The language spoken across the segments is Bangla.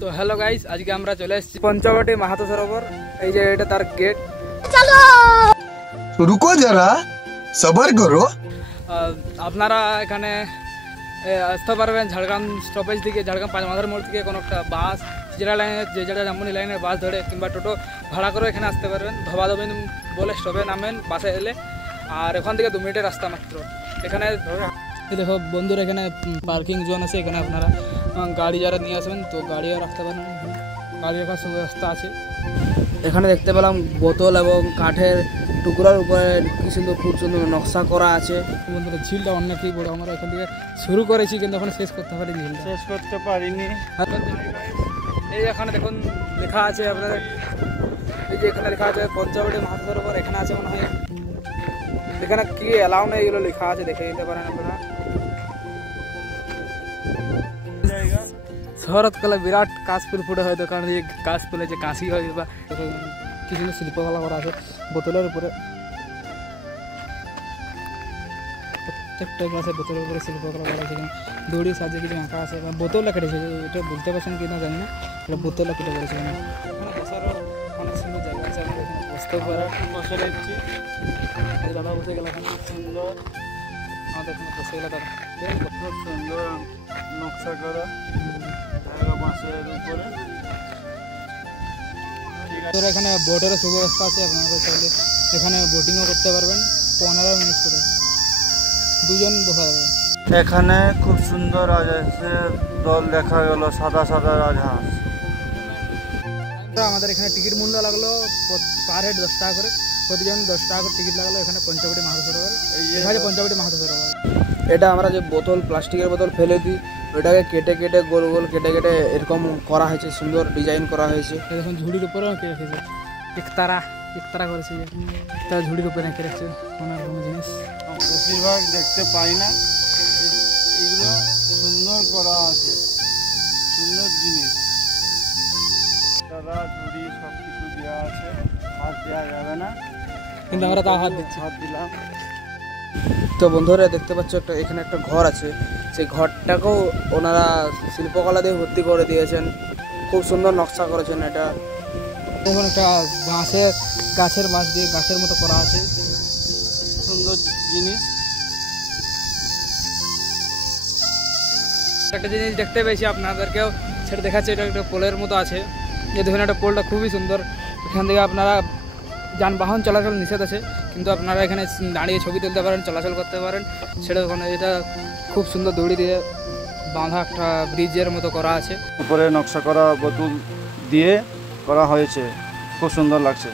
তো হ্যালো গাইস, আজকে আমরা চলে এসেছি পঞ্চবটি মাহাতো সরোবর। এই যে এটা তার গেট। চলো রুকো যারা, সবার করো। আপনারা এখানে আসতে পারবেন ঝাড়গ্রাম স্টপেজ থেকে, ঝাড়গ্রাম পাঁচমাথার মোড় থেকে কোনো একটা বাস যেটা লাইনে যেটা জাম্বনি লাইনের বাস ধরে কিংবা টোটো ভাড়া করে এখানে আসতে পারবেন। ধবাধবিন বলে স্টপে নামেন বাসে এলে, আর এখান থেকে 2 মিনিটের রাস্তা মাত্র। এখানে দেখো বন্ধুরা, এখানে পার্কিং জোন আছে, এখানে আপনারা গাড়ি যারা নিয়ে আসবেন তো গাড়িও রাখতে পারেন, গাড়ি রাখার সুব্যবস্থা আছে। এখানে দেখতে পেলাম বোতল এবং কাঠের টুকরার উপরে কি সুন্দর, খুব সুন্দর নকশা করা আছে। বন্ধুরা ঝিলটা অনেকই বড়, আমরা এখান থেকে শুরু করেছি কিন্তু এখন শেষ করতে পারিনি, শেষ করতে পারিনি। এই এখানে দেখুন লেখা আছে আপনাদের, এই যে এখানে লেখা আছে পঞ্চবটি মাহাতো সরোবর। এখানে আছে মনে হয়, এখানে কি অ্যালাউ নেই এগুলো লেখা আছে, দেখে নিতে পারেন আপনারা। শরৎকালে বিরাট কাশফুল ফুটে হয়তো, কারণ এই কাশফুলে যে কাশি হয় বা কিছু শিল্পকলা করা আছে বোতলের উপরে, প্রত্যেকটা গ্লাসে বোতলের উপরে শিল্পকলা করা আছে। এখানে দড়ি সাজিয়ে কিছু আঁকা আছে, বোতলটা কেটেছে, এটা বলতে পারছেন কি না জানি না, এটা বোতলটা কেটে করেছে। এখানে বসারও অনেক সুন্দর জায়গা আছে, আমরা এখানে বসতেও পারে। বসে রাখছি, দাদা বসে গেল, খুব সুন্দর আমাদের এখানে বসে গেল দাদা, খুব সুন্দর নকশা করা বাঁশের উপরে। এখানে বোটেরও সুব্যবস্থা আছে, আপনারা চাইলে এখানে বোটিংও করতে পারবেন 15 মিনিট করে, 2 জন বসা যাবে। এখানে খুব সুন্দর রাজহাঁসের দল দেখা গেল, সাদা সাদা রাজহাঁস। আমাদের এখানে টিকিট মূল্য লাগলো পার হেড 10 টাকা করে, প্রতিজন 10 টাকা করে টিকিট লাগলো। এখানে পঞ্চবটি মাহাতো সরোবর, এখানে পঞ্চবটি মাহাতো সরোবর। এটা আমরা যে বোতল, প্লাস্টিকের বোতল ফেলে দিই, ওটাকে কেটে কেটে গোল গোল কেটে কেটে এরকম করা হয়েছে, সুন্দর ডিজাইন করা হয়েছে। দেখুন ঝুড়ির উপরেও এঁকে রেখেছে, একতারা করেছে, তার ঝুড়ির উপরে এঁকে রেখেছে অনেক রকম জিনিস। বেশিরভাগ দেখতে পাই না, এগুলো সুন্দর করা আছে, সুন্দর জিনিস। তারা ঝুড়ি সব কিছু দেওয়া আছে, হাত দেওয়া যাবে না, কিন্তু আমরা তা হাত দিলাম। তো বন্ধুরা দেখতে পাচ্ছ এখানে একটা ঘর আছে, সেই ঘরটাকেও ওনারা শিল্পকলা দিয়ে ভর্তি করে দিয়েছেন, খুব সুন্দর নকশা করেছেন। এটা এখন একটা গাছের মাছ দিয়ে গাছের মতো করা আছে, সুন্দর জিনিস। একটা জিনিস দেখতে পেয়েছি, আপনাদেরকেও সেটা দেখাচ্ছে। এটা একটা পোলের মতো আছে, যে দেখুন একটা পোলটা খুবই সুন্দর। এখান থেকে আপনারা যানবাহন চলাচল নিষেধ আছে, কিন্তু আপনারা এখানে দাঁড়িয়ে ছবি তুলতে পারেন, চলাচল করতে পারেন। সেটা ওখানে এটা খুব সুন্দর দড়ি দিয়ে বাঁধা একটা ব্রিজের মতো করা আছে, উপরে নকশা করা বোতল দিয়ে করা হয়েছে, খুব সুন্দর লাগছে।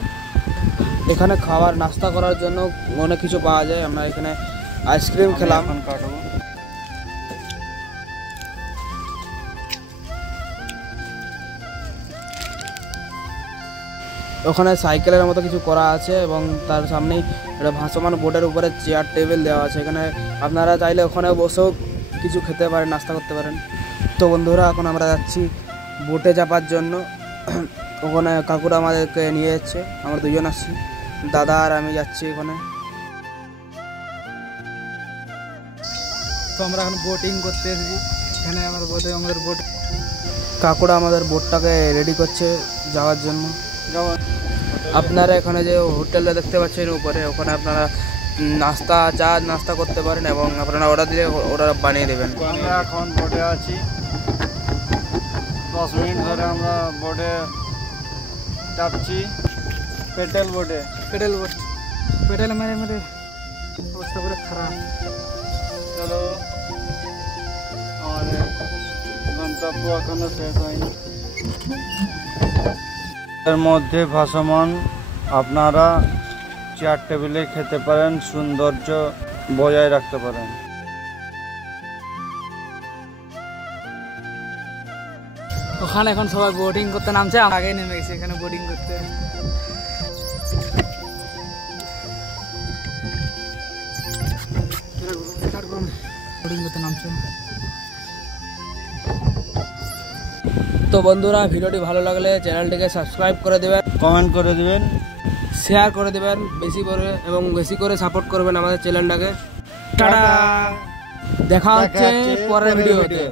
এখানে খাবার নাস্তা করার জন্য অনেক কিছু পাওয়া যায়। আমরা এখানে আইসক্রিম খেলাম, ওখানে সাইকেলের মতো কিছু করা আছে এবং তার সামনেই একটা ভাসমান বোটের উপরে চেয়ার টেবিল দেওয়া আছে। এখানে আপনারা চাইলে ওখানে বসেও কিছু খেতে পারেন, নাস্তা করতে পারেন। তো বন্ধুরা এখন আমরা যাচ্ছি বোটে চাপার জন্য। ওখানে কাকুরা আমাদেরকে নিয়ে যাচ্ছে, আমরা 2 জন আসছি, দাদা আর আমি যাচ্ছি ওখানে। তো আমরা এখন বোটিং করতে এসেছি, এখানে আমাদের বোট, কাকুরা আমাদের বোটটাকে রেডি করছে যাওয়ার জন্য। আপনারা এখানে যে হোটেলটা দেখতে পাচ্ছেন উপরে, ওখানে আপনারা নাস্তা করতে পারেন এবং আপনারা অর্ডার দিলে ওরা বানিয়ে দেবেন। আমরা এখন বোটে আছি, 10 মিনিট ধরে আমরা বোটে চাপছি, পেডেল মেরে অবস্থা পুরো খারাপ। চলো, আমাদের গন্তব্য এখনো শেষ হয়নি। এর মধ্যে ভাসমান আপনারা চেয়ার টেবিলে খেতে পারেন, সৌন্দর্য বজায় রাখতে পারেন। ওখানে এখন সবাই বোটিং করতে নামছে, আগে নেমে গেছে এখানে বোটিং করতে। নামছে। তো বন্ধুরা ভিডিওটি ভালো লাগলে চ্যানেলটিকে সাবস্ক্রাইব করে দেবেন, কমেন্ট করে দেবেন, শেয়ার করে দেবেন বেশি করে, এবং বেশি করে সাপোর্ট করবেন আমাদের চ্যানেলটাকে। টাটা, দেখা হচ্ছে পরের ভিডিওতে।